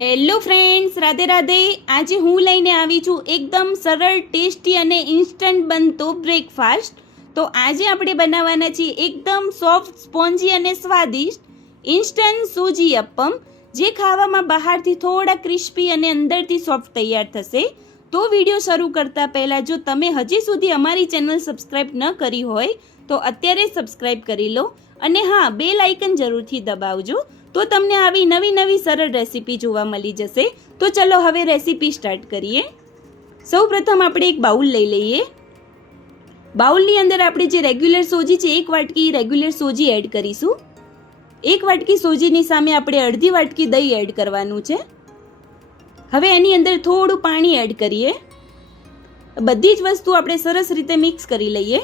Hello friends, Radhe Radhe. આજે હું લઈને આવી છું એકદમ સરળ, ટેસ્ટી અને ઇન્સ્ટન્ટ બનતો બ્રેકફાસ્ટ. તો આજે આપણે બનાવવાના છીએ એકદમ સોફ્ટ, સ્પોન્જી અને સ્વાદિષ્ટ ઇન્સ્ટન્ટ સૂજી અપ્પમ, જે ખાવામાં બહારથી થોડા ક્રિસ્પી અને અંદરથી સોફ્ટ તૈયાર થશે. તો વિડીયો શરૂ કરતાં પહેલાં જો તમે હજી સુધી અમારી ચેનલ સબસ્ક્રાઈબ ન કરી હોય તો અત્યારે સબસ્ક્રાઈબ કરી લો અને હા, બેલ આઇકન જરૂરથી દબાવજો, તો તમને આવી નવી નવી સરળ રેસીપી જોવા મળી જશે. તો ચલો હવે રેસીપી સ્ટાર્ટ કરીએ. સૌ પ્રથમ આપણે એક બાઉલ લઈ લઈએ. બાઉલની અંદર આપણે જે રેગ્યુલર સોજી છે, 1 વાટકી રેગ્યુલર સોજી એડ કરીશું. 1 વાટકી સોજીની સામે આપણે અડધી વાટકી દહીં એડ કરવાનું છે. હવે એની અંદર થોડું પાણી એડ કરીએ. બધી જ વસ્તુ આપણે સરસ રીતે મિક્સ કરી લઈએ.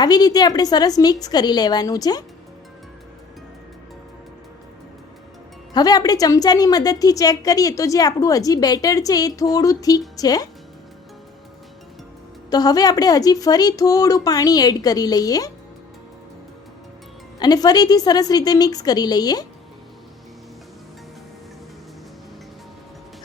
આવી રીતે આપણે સરસ મિક્સ કરી લેવાનું છે. હવે આપણે ચમચાની મદદથી ચેક કરીએ તો જે આપણું હજી બેટર છે એ થોડું થીક છે. તો હવે આપણે હજી ફરી થોડું પાણી એડ કરી લઈએ અને ફરીથી સરસ રીતે મિક્સ કરી લઈએ.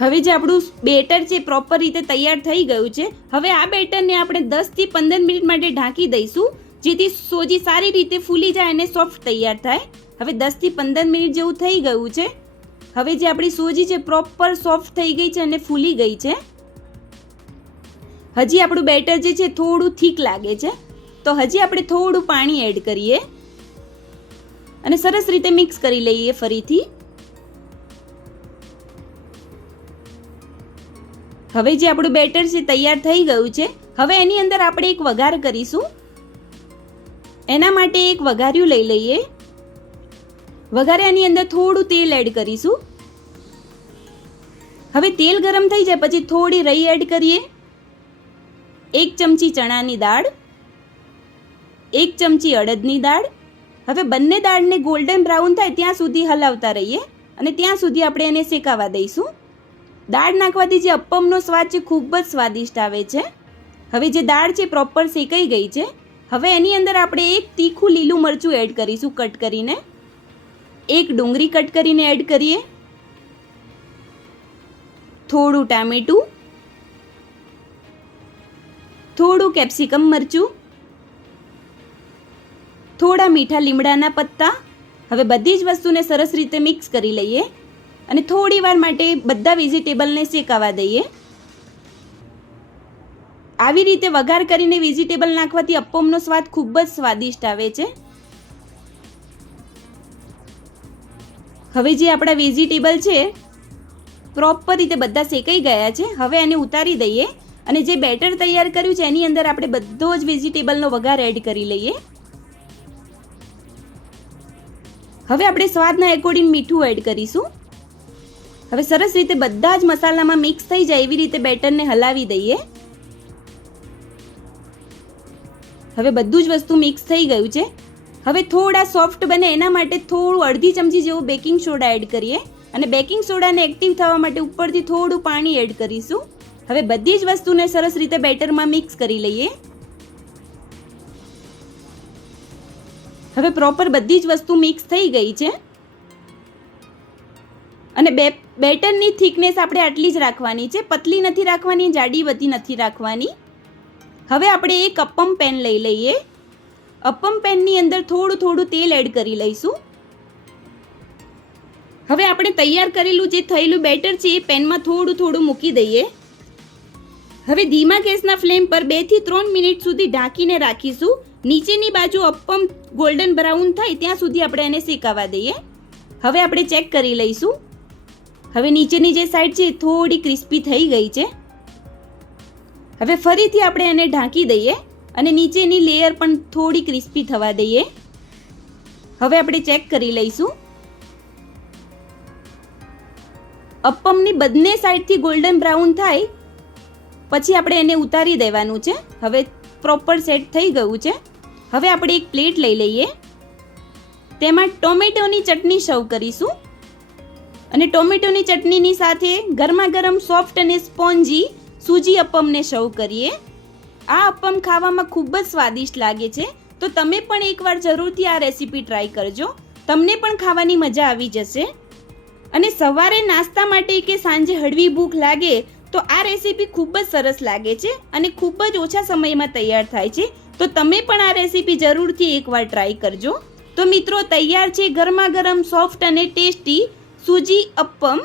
હવે જે આપણું બેટર છે પ્રોપર રીતે તૈયાર થઈ ગયું છે. હવે આ બેટરને આપણે 10 થી 15 મિનિટ માટે ઢાંકી દઈશું, જેથી સોજી સારી રીતે ફૂલી જાય અને સોફ્ટ તૈયાર થાય. હવે 10 થી 15 મિનિટ જેવું થઈ ગયું છે. હવે જે આપણી સોજી છે પ્રોપર સોફ્ટ થઈ ગઈ છે અને ફૂલી ગઈ છે. હજી આપણું બેટર જે છે થોડું થીક લાગે છે, તો હજી આપણે થોડું પાણી એડ કરીએ અને સરસ રીતે મિક્સ કરી લઈએ ફરીથી. હવે જે આપણું બેટર છે તૈયાર થઈ ગયું છે. હવે એની અંદર આપણે એક વઘાર કરીશું. એના માટે એક વઘાર્યું લઈ લઈએ. વઘાર્યાની અંદર થોડું તેલ એડ કરીશું. હવે તેલ ગરમ થઈ જાય પછી થોડી રઈ એડ કરીએ. 1 ચમચી ચણાની દાળ, 1 ચમચી અડદની દાળ. હવે બંને દાળને ગોલ્ડન બ્રાઉન થાય ત્યાં સુધી હલાવતા રહીએ અને ત્યાં સુધી આપણે એને શેકાવા દઈશું. દાળ નાખવાથી જે અપ્પમનો સ્વાદ છે ખૂબ જ સ્વાદિષ્ટ આવે છે. હવે જે દાળ છે પ્રોપર શેકાઈ ગઈ છે. હવે એની અંદર આપણે એક તીખું લીલું મરચું એડ કરીશું કટ કરીને. એક ડુંગળી કટ કરીને એડ કરીએ. થોડું ટામેટું, થોડું કેપ્સિકમ મરચું, થોડા મીઠા લીમડાના પત્તા. હવે બધી જ વસ્તુને સરસ રીતે મિક્સ કરી લઈએ અને થોડી વાર માટે બધા વેજીટેબલને શેકાવા દઈએ. આવી રીતે વઘાર કરીને વેજીટેબલ નાખવાથી અપ્પમનો સ્વાદ ખૂબ જ સ્વાદિષ્ટ આવે છે. હવે જે આપણા વેજીટેબલ છે પ્રોપર રીતે બધા શેકાઈ ગયા છે. હવે એને ઉતારી દઈએ અને જે બેટર તૈયાર કર્યું છે એની અંદર આપણે બધો જ વેજીટેબલનો વઘાર એડ કરી લઈએ. હવે આપણે સ્વાદના એકોર્ડિંગ મીઠું એડ કરીશું. હવે સરસ રીતે બધા જ મસાલામાં મિક્સ થઈ જાય એવી રીતે બેટરને હલાવી દઈએ. હવે બધું જ વસ્તુ મિક્સ થઈ ગયું છે. હવે થોડા સોફ્ટ બને એના માટે થોડું અડધી ચમચી જેવું બેકિંગ સોડા એડ કરીએ અને બેકિંગ સોડાને એક્ટિવ થવા માટે ઉપરથી થોડું પાણી એડ કરીશું. હવે બધી જ વસ્તુને સરસ રીતે બેટરમાં મિક્સ કરી લઈએ. હવે પ્રોપર બધી જ વસ્તુ મિક્સ થઈ ગઈ છે અને બેટરની થિકનેસ આપણે આટલી જ રાખવાની છે. પતલી નથી રાખવાની, જાડી વધી નથી રાખવાની. હવે આપણે એક અપ્પમ પેન લઈ લઈએ. અપ્પમ પેનની અંદર થોડું થોડું તેલ એડ કરી લઈશું. હવે આપણે તૈયાર કરેલું જે થયેલું બેટર છે એ પેનમાં થોડું થોડું મૂકી દઈએ. હવે ધીમા ગેસના ફ્લેમ પર 2 થી 3 મિનિટ સુધી ઢાંકીને રાખીશું. નીચેની બાજુ અપ્પમ ગોલ્ડન બ્રાઉન થાય ત્યાં સુધી આપણે એને શેકાવા દઈએ. હવે આપણે ચેક કરી લઈશું. હવે નીચેની જે સાઈડ છે એ થોડી ક્રિસ્પી થઈ ગઈ છે. હવે ફરીથી આપણે એને ઢાંકી દઈએ અને નીચેની લેયર પણ થોડી ક્રિસ્પી થવા દઈએ. હવે આપણે ચેક કરી લઈશું. અપ્પમની બંને સાઈડથી ગોલ્ડન બ્રાઉન થાય પછી આપણે એને ઉતારી દેવાનું છે. હવે પ્રોપર સેટ થઈ ગયું છે. હવે આપણે એક પ્લેટ લઈ લઈએ. તેમાં ટોમેટોની ચટણી સર્વ કરીશું અને ટોમેટોની ચટણીની સાથે ગરમા ગરમ સોફ્ટ અને સ્પોન્જી સૂજી અપ્પમને સર્વ કરીએ. આ અપ્પમ ખાવામાં ખૂબ જ સ્વાદિષ્ટ લાગે છે. તો તમે પણ એકવાર જરૂરથી આ રેસીપી ટ્રાય કરજો. તમને પણ ખાવાની મજા આવી જશે. અને સવારે નાસ્તા માટે કે સાંજે હળવી ભૂખ લાગે તો આ રેસીપી ખૂબ જ સરસ લાગે છે અને ખૂબ જ ઓછા સમયમાં તૈયાર થાય છે. તો તમે પણ આ રેસીપી જરૂરથી એકવાર ટ્રાય કરજો. તો મિત્રો, તૈયાર છે ગરમા ગરમ સોફ્ટ અને ટેસ્ટી સૂજી અપ્પમ.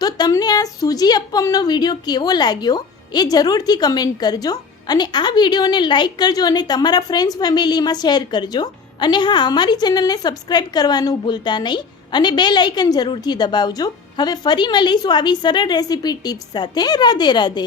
તો તમને આ સૂજી અપ્પમનો વિડીયો કેવો લાગ્યો એ જરૂરથી કમેન્ટ કરજો. અને આ વિડીયોને લાઈક કરજો અને તમારા ફ્રેન્ડ્સ ફેમિલીમાં શેર કરજો. અને હા, અમારી ચેનલને સબસ્ક્રાઈબ કરવાનું ભૂલતા નહીં અને બેલ આઇકન જરૂરથી દબાવજો. હવે ફરી મળીશું આવી સરળ રેસીપી ટિપ્સ સાથે. રાધે રાધે.